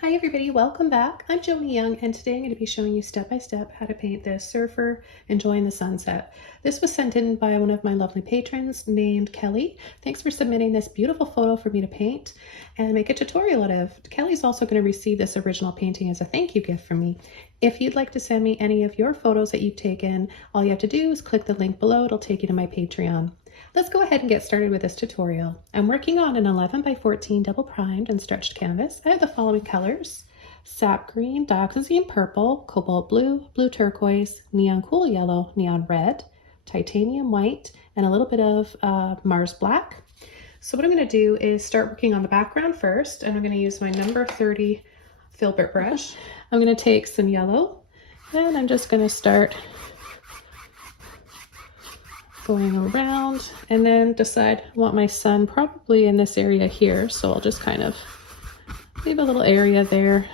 Hi everybody, welcome back. I'm Joni Young and today I'm going to be showing you step by step how to paint this surfer enjoying the sunset. This was sent in by one of my lovely patrons named Kelly. Thanks for submitting this beautiful photo for me to paint and make a tutorial out of. Kelly's also going to receive this original painting as a thank you gift from me. If you'd like to send me any of your photos that you've taken, all you have to do is click the link below. It'll take you to my Patreon. Let's go ahead and get started with this tutorial. I'm working on an 11 by 14 double primed and stretched canvas. I have the following colors: sap green, dioxazine purple, cobalt blue, blue turquoise, neon cool yellow, neon red, titanium white, and a little bit of Mars black. So what I'm going to do is start working on the background first, and I'm going to use my number 30 filbert brush. I'm going to take some yellow and I'm just going to start going around and then decide I want my sun probably in this area here, so I'll just kind of leave a little area there.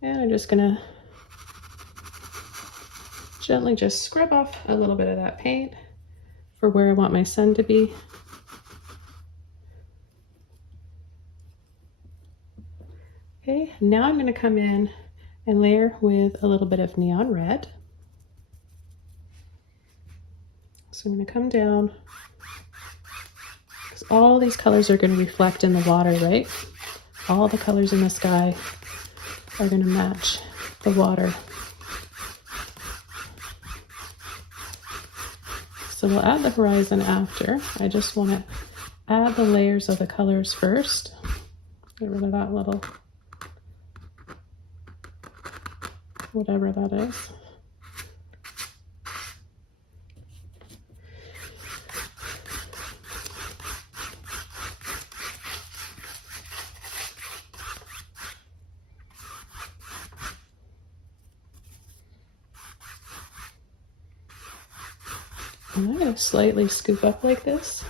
And I'm just gonna gently just scrub off a little bit of that paint for where I want my sun to be. Okay, now I'm gonna come in and layer with a little bit of neon red. So I'm gonna come down, because all these colors are gonna reflect in the water, right? All the colors in the sky are going to match the water. So we'll add the horizon after. I just want to add the layers of the colors first. Get rid of that little, whatever that is. And I'm going to slightly scoop up like this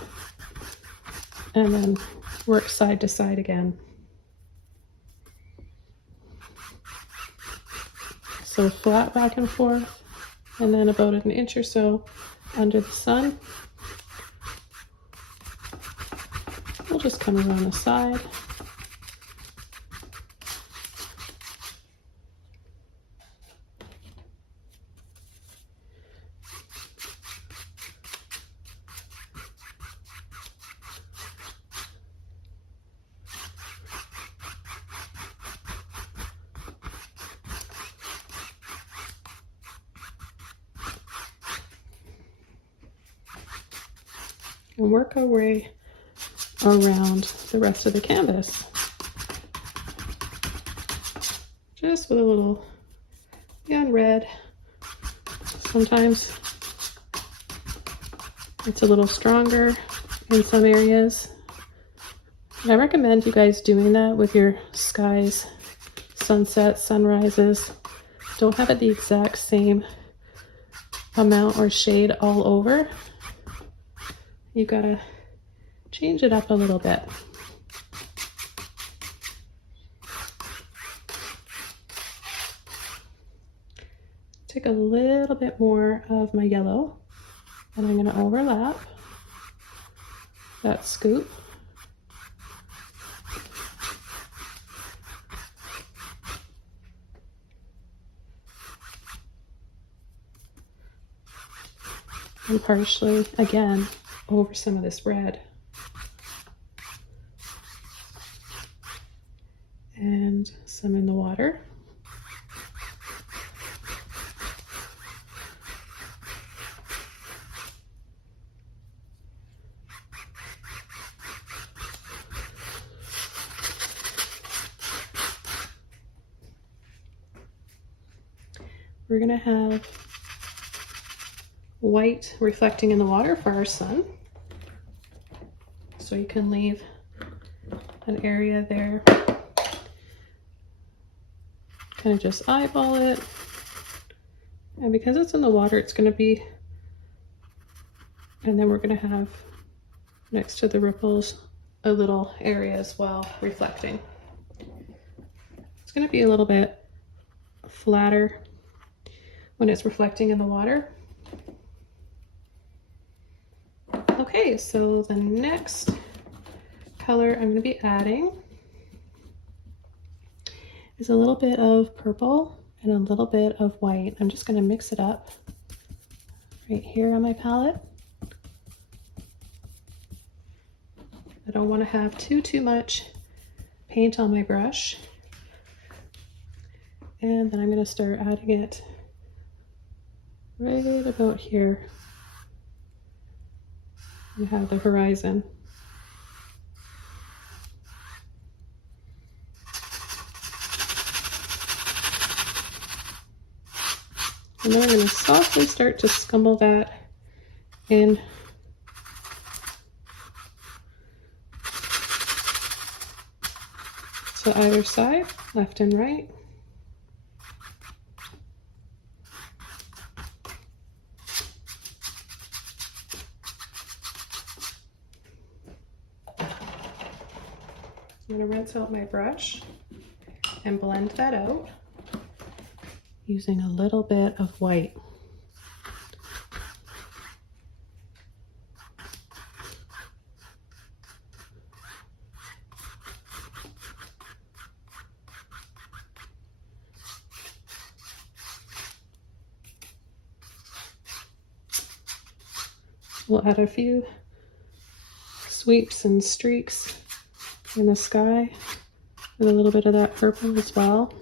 and then work side to side again. So flat back and forth, and then about an inch or so under the sun. We'll just come around the side. And work our way around the rest of the canvas. Just with a little neon red. Sometimes it's a little stronger in some areas. I recommend you guys doing that with your skies, sunsets, sunrises. Don't have it the exact same amount or shade all over. You gotta change it up a little bit. Take a little bit more of my yellow and I'm gonna overlap that scoop. And partially, again, over some of this red. And some in the water. We're gonna have white reflecting in the water for our sun. So you can leave an area there. Kind of just eyeball it. 'It. And because it's in the water, it's going to be And then we're going to have next to the ripples a little area as well reflecting. It's going to be a little bit flatter when it's reflecting in the water. Okay, so the next color I'm going to be adding is a little bit of purple and a little bit of white. I'm just going to mix it up right here on my palette. I don't want to have too much paint on my brush. And then I'm going to start adding it right about here. You have the horizon. And then I'm going to softly start to scumble that in to either side, left and right. I'm going to rinse out my brush and blend that out using a little bit of white. We'll add a few sweeps and streaks in the sky with a little bit of that purple as well.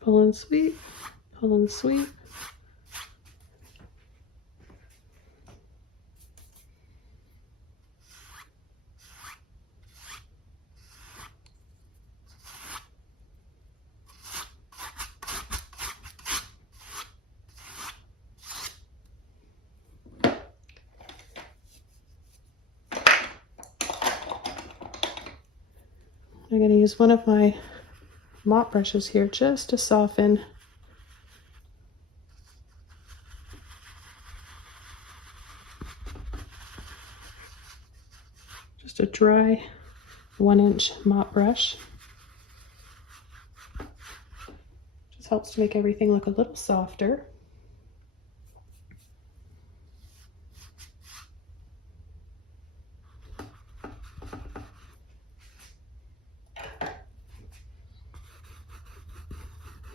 Pull and sweep, pull and sweep. I'm going to use one of my mop brushes here just to soften just a dry 1-inch mop brush. Just helps to make everything look a little softer.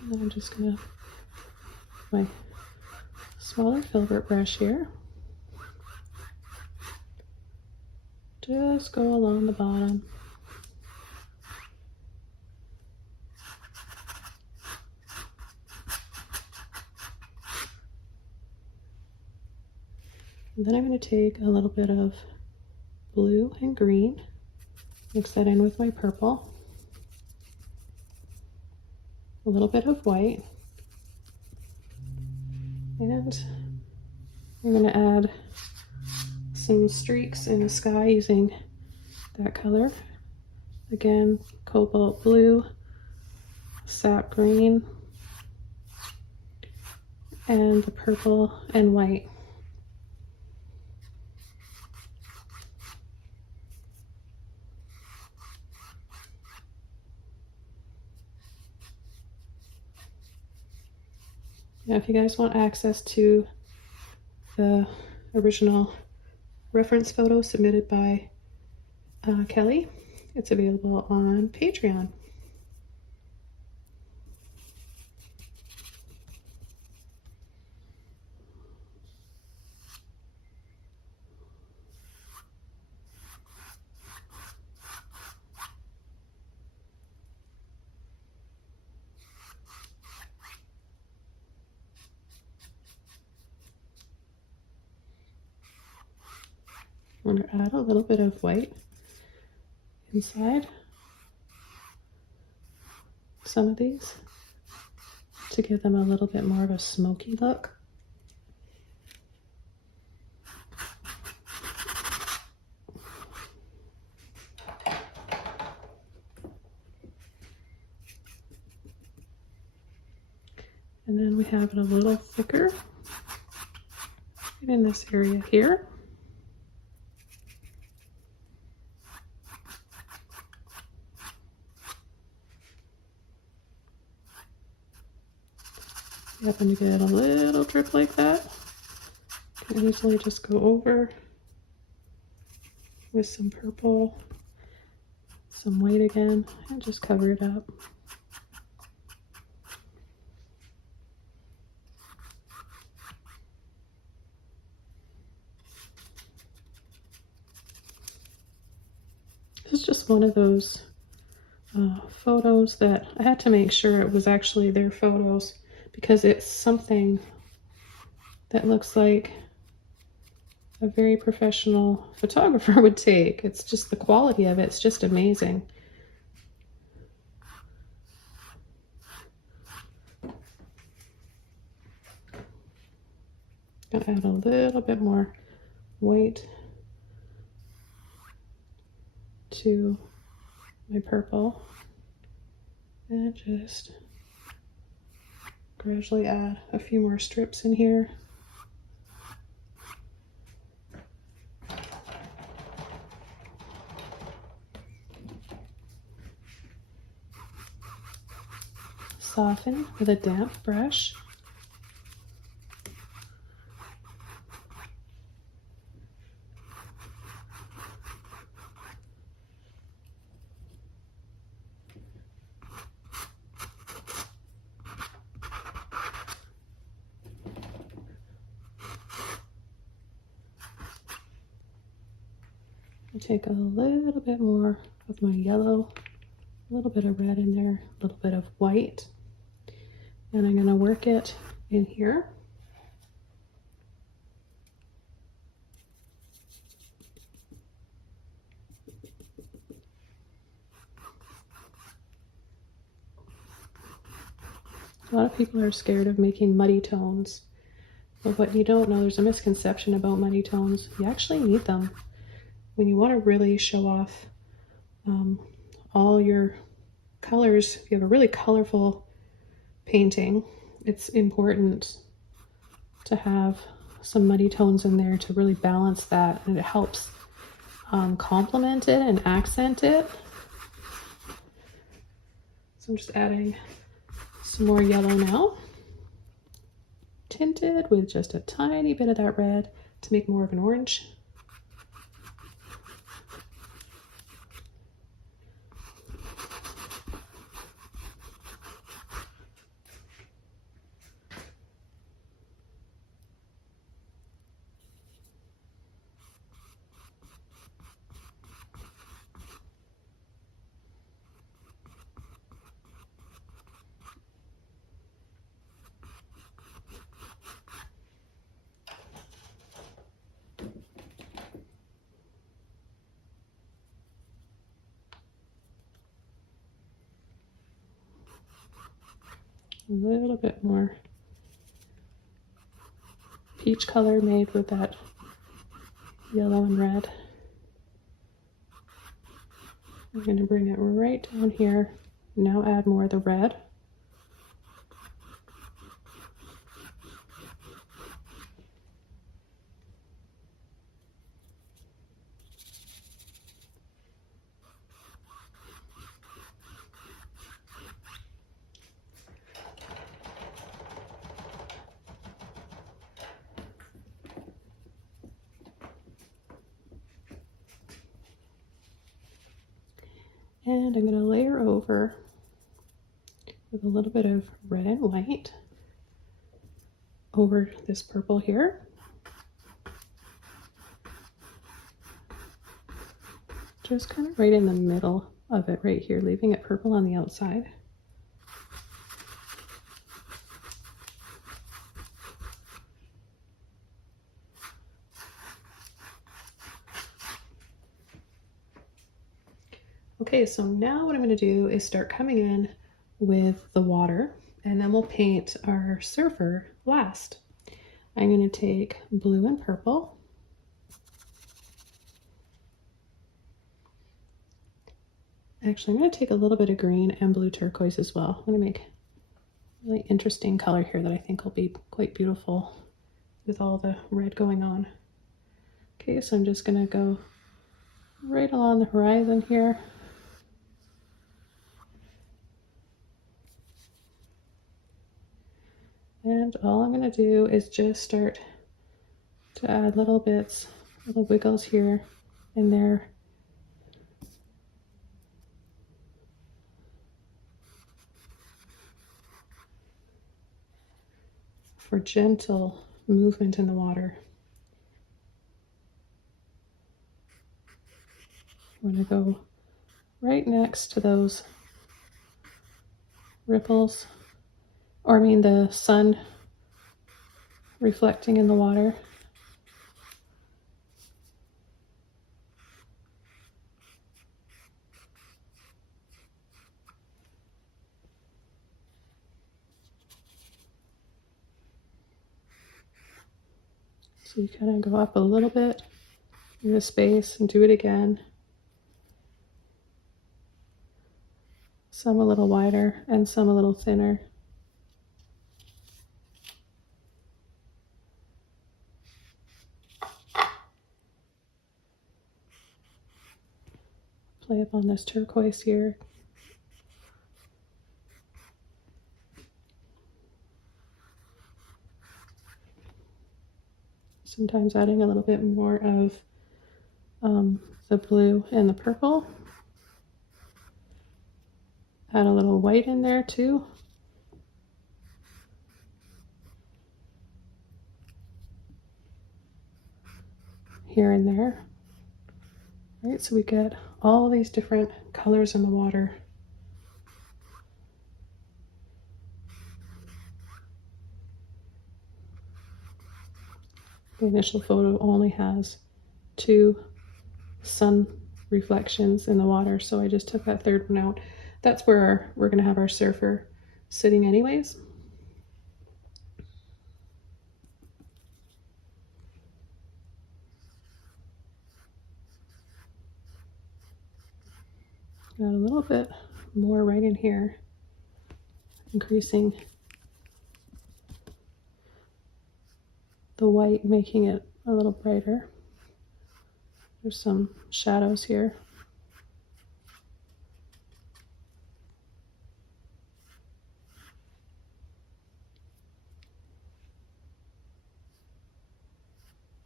And then I'm just going to my smaller filbert brush here. Just go along the bottom. And then I'm going to take a little bit of blue and green, mix that in with my purple, a little bit of white, and I'm going to add some streaks in the sky using that color. Again, cobalt blue, sap green, and the purple and white. Now, if you guys want access to the original reference photo submitted by Kelly, it's available on Patreon. I'm going to add a little bit of white inside some of these to give them a little bit more of a smoky look. And then we have it a little thicker right in this area here. If you happen to get a little drip like that, you can easily just go over with some purple, some white again, and just cover it up. This is just one of those photos that I had to make sure it was actually their photos, because it's something that looks like a very professional photographer would take. It's just the quality of it's just amazing. Gonna add a little bit more white to my purple and just gradually add a few more strips in here. Soften with a damp brush. Take a little bit more of my yellow, a little bit of red in there, a little bit of white, and I'm going to work it in here. A lot of people are scared of making muddy tones, but what you don't know, there's a misconception about muddy tones. You actually need them. When you want to really show off all your colors, if you have a really colorful painting, it's important to have some muddy tones in there to really balance that, and it helps complement it and accent it. So I'm just adding some more yellow now, tinted with just a tiny bit of that red to make more of an orange. A little bit more peach color made with that yellow and red. I'm going to bring it right down here. Now add more of the red. And I'm going to layer over with a little bit of red and white over this purple here. Just kind of right in the middle of it right here, leaving it purple on the outside. Okay, so now what I'm going to do is start coming in with the water, and then we'll paint our surfer last. I'm going to take blue and purple. Actually, I'm going to take a little bit of green and blue turquoise as well. I'm going to make really interesting color here that I think will be quite beautiful with all the red going on. Okay, so I'm just gonna go right along the horizon here. And all I'm gonna do is just start to add little bits, little wiggles here and there. For gentle movement in the water. I'm going to go right next to those ripples, or I mean the sun reflecting in the water. So you kind of go up a little bit in the space and do it again. Some a little wider and some a little thinner. Play up on this turquoise here. Sometimes adding a little bit more of the blue and the purple. Add a little white in there too. Here and there. All right, so we get all these different colors in the water. The initial photo only has 2 sun reflections in the water, so I just took that third one out. That's where we're going to have our surfer sitting anyways. Got a little bit more right in here, increasing the white, making it a little brighter. There's some shadows here.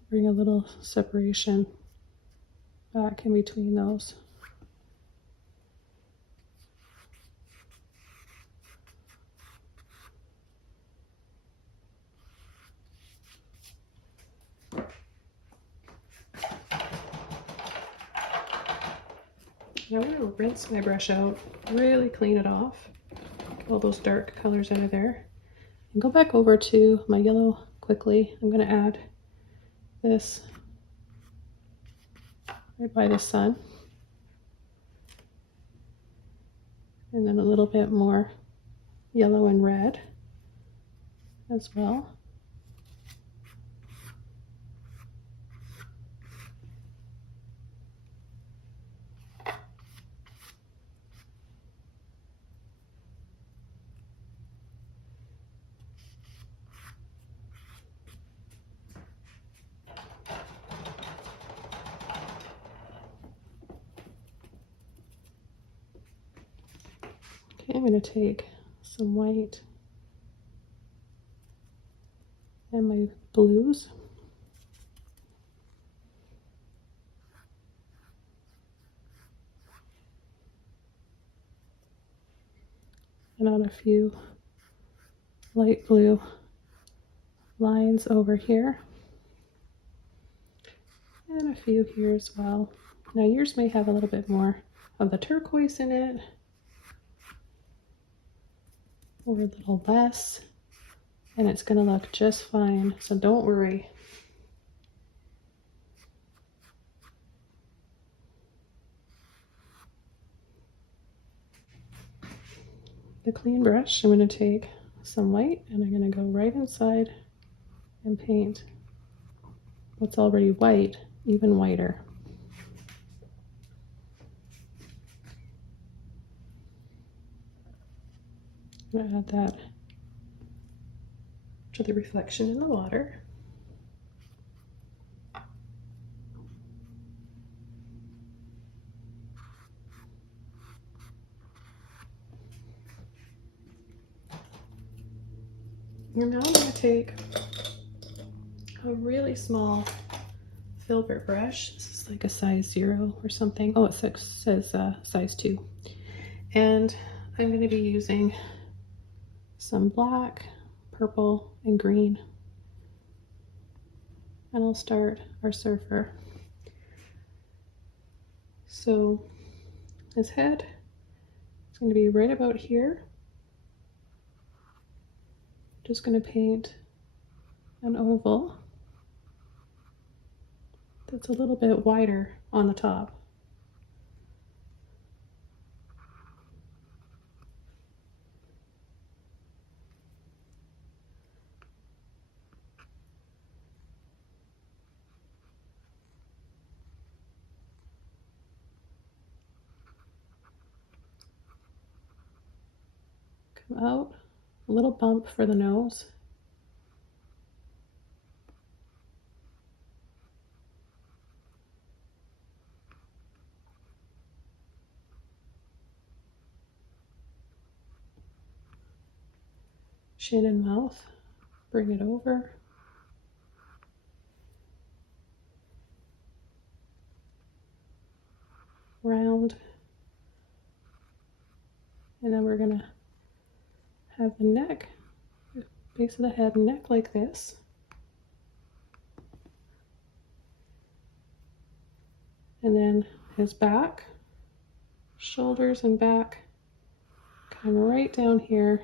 Bring a little separation back in between those. Now I'm going to rinse my brush out, really clean it off, get all those dark colors out of there, and go back over to my yellow quickly. I'm going to add this right by the sun, and then a little bit more yellow and red as well. Okay, I'm going to take some white and my blues. And add a few light blue lines over here. And a few here as well. Now yours may have a little bit more of the turquoise in it, or a little less, and it's going to look just fine, so don't worry. The clean brush, I'm going to take some white and I'm going to go right inside and paint what's already white even whiter. I'm going to add that to the reflection in the water. And now I'm going to take a really small filbert brush. This is like a size 0 or something. Oh, it says size 2. And I'm going to be using some black, purple, and green. And I'll start our surfer. So his head is going to be right about here. Just going to paint an oval that's a little bit wider on the top. Come out, a little bump for the nose. Chin and mouth, bring it over. Round. And then we're gonna have the neck, base of the head, neck like this. And then his back, shoulders and back come right down here.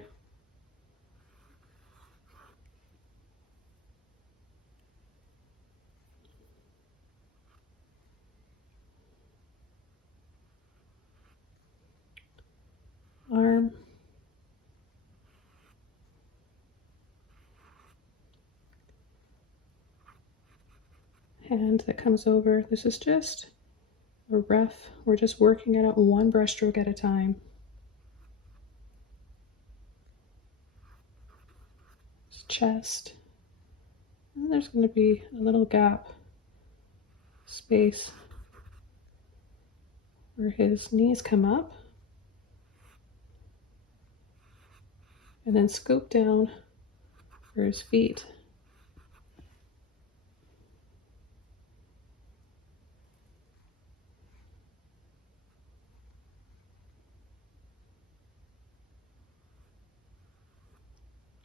Arm. Hand that comes over. This is just a rough, we're just working it out one brush stroke at a time. His chest. And there's going to be a little gap, space, where his knees come up. And then scoop down for his feet.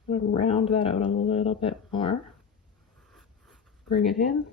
I'm going to round that out a little bit more. Bring it in.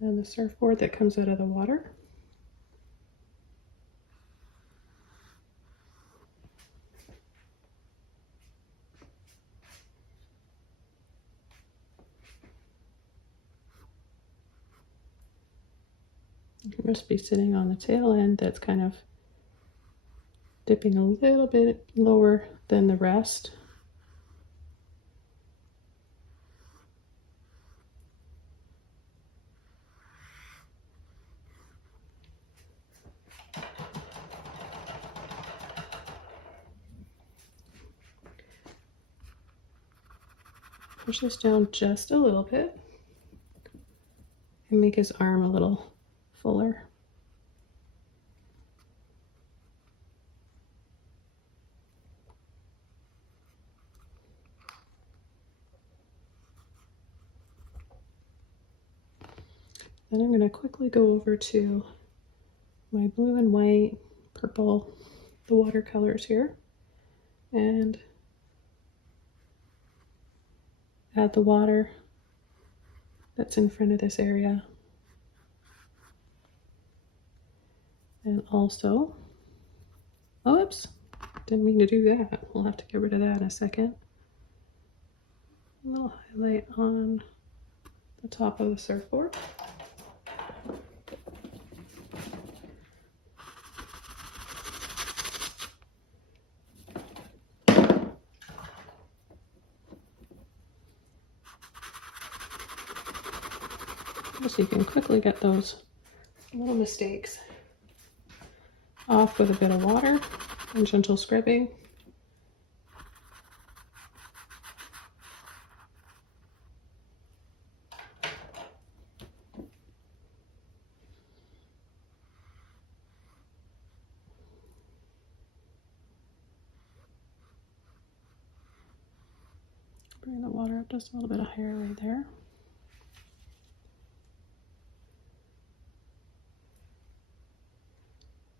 And the surfboard that comes out of the water. It must be sitting on the tail end that's kind of dipping a little bit lower than the rest. Push this down just a little bit and make his arm a little fuller. Then I'm going to quickly go over to my blue and white, purple, the watercolors here, and add the water that's in front of this area. And also, oops, Didn't mean to do that. We'll have to get rid of that in a second. A little highlight on the top of the surfboard. So you can quickly get those little mistakes off with a bit of water and gentle scrubbing. Bring the water up just a little bit higher right there.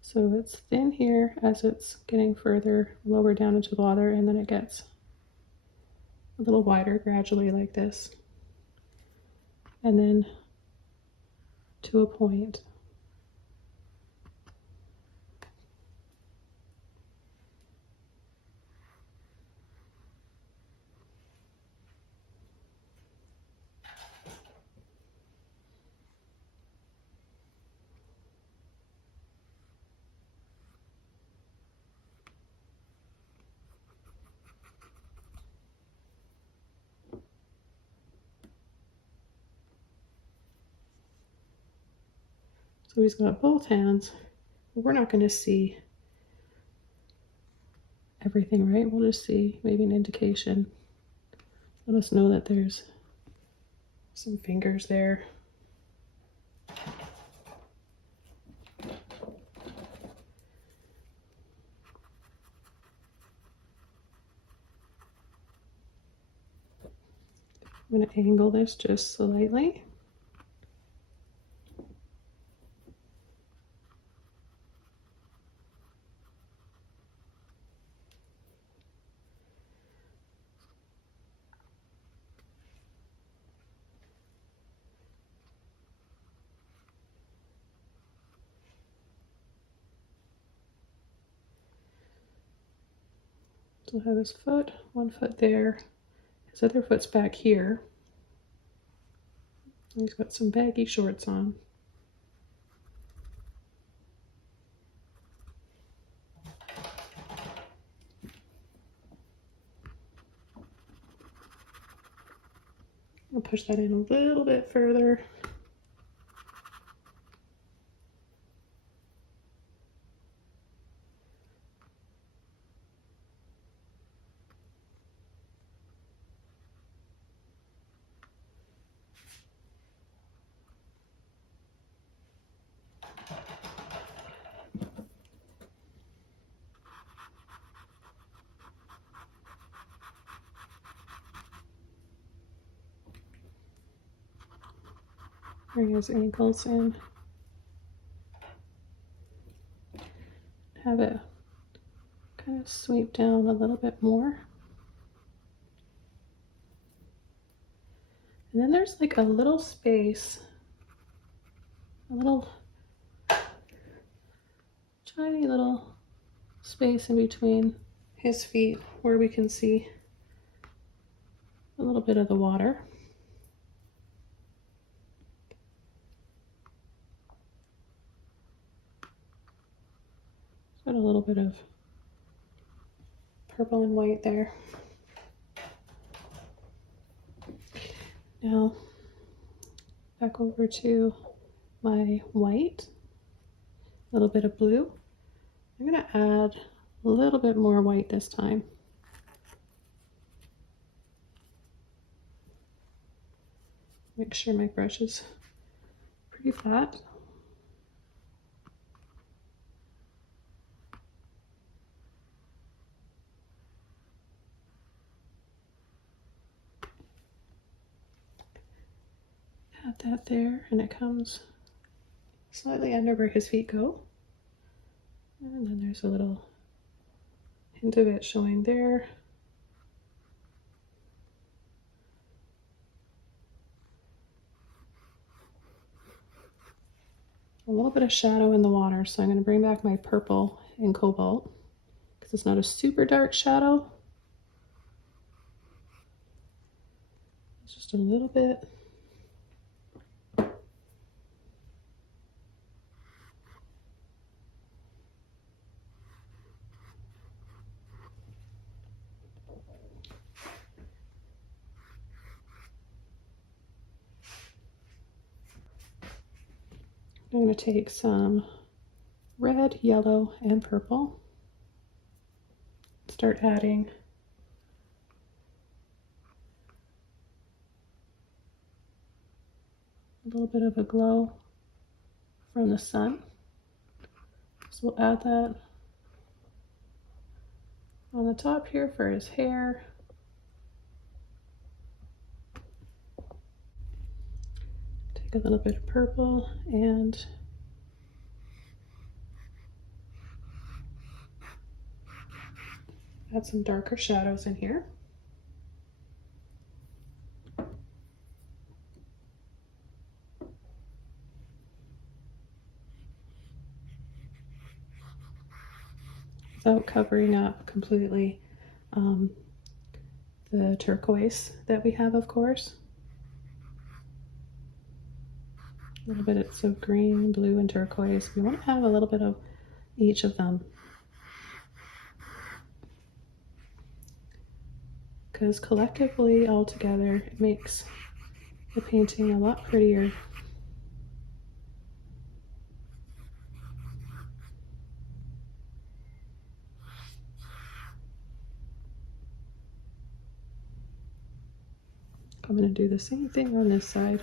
So it's thin here as it's getting further lower down into the water, and then it gets a little wider gradually like this. And then to a point. So he's got both hands. We're not going to see everything, right? We'll just see maybe an indication. Let us know that there's some fingers there. I'm going to angle this just slightly. So I have his foot, one foot there. His other foot's back here. He's got some baggy shorts on. I'll push that in a little bit further. Bring his ankles in. Have it kind of sweep down a little bit more. And then there's like a little space, a little tiny little space in between his feet where we can see a little bit of the water. Got a little bit of purple and white there. Now back over to my white, a little bit of blue. I'm going to add a little bit more white this time. Make sure my brush is pretty flat. Add that there, and it comes slightly under where his feet go. And then there's a little hint of it showing there. A little bit of shadow in the water, so I'm going to bring back my purple and cobalt, because it's not a super dark shadow. It's just a little bit. I'm going to take some red, yellow, and purple. Start adding a little bit of a glow from the sun. So we'll add that on the top here for his hair. Take a little bit of purple and add some darker shadows in here. Without covering up completely the turquoise that we have, of course. A little bit of green, blue, and turquoise. We want to have a little bit of each of them, because collectively, all together, it makes the painting a lot prettier. I'm going to do the same thing on this side.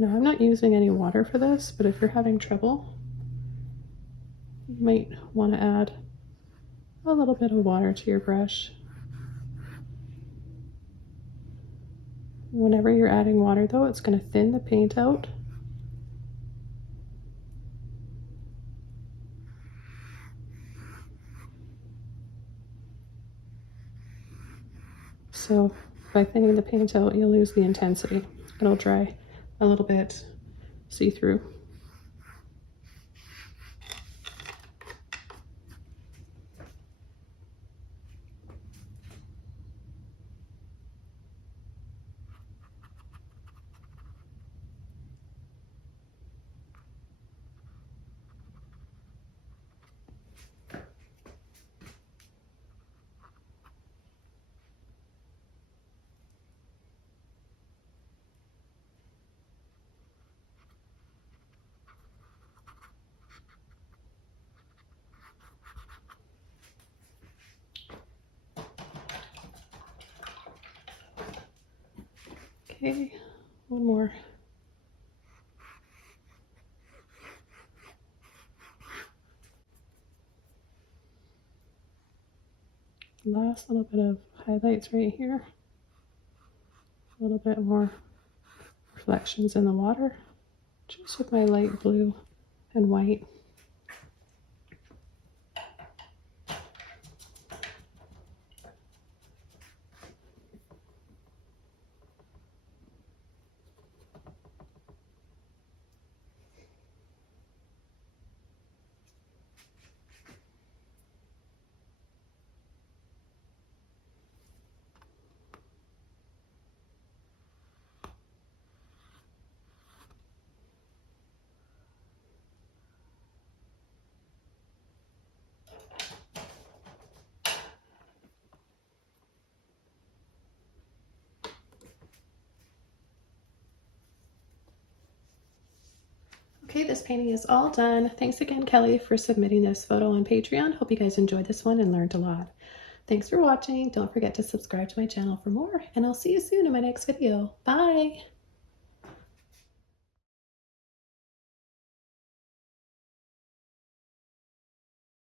Now, I'm not using any water for this, but if you're having trouble, you might want to add a little bit of water to your brush. Whenever you're adding water, though, it's going to thin the paint out. So by thinning the paint out, you'll lose the intensity. It'll dry a little bit see-through. Okay, one more. Last little bit of highlights right here. A little bit more reflections in the water, just with my light blue and white. Okay, this painting is all done. Thanks again, Kelly, for submitting this photo on Patreon. Hope you guys enjoyed this one and learned a lot. Thanks for watching. Don't forget to subscribe to my channel for more, and I'll see you soon in my next video. Bye!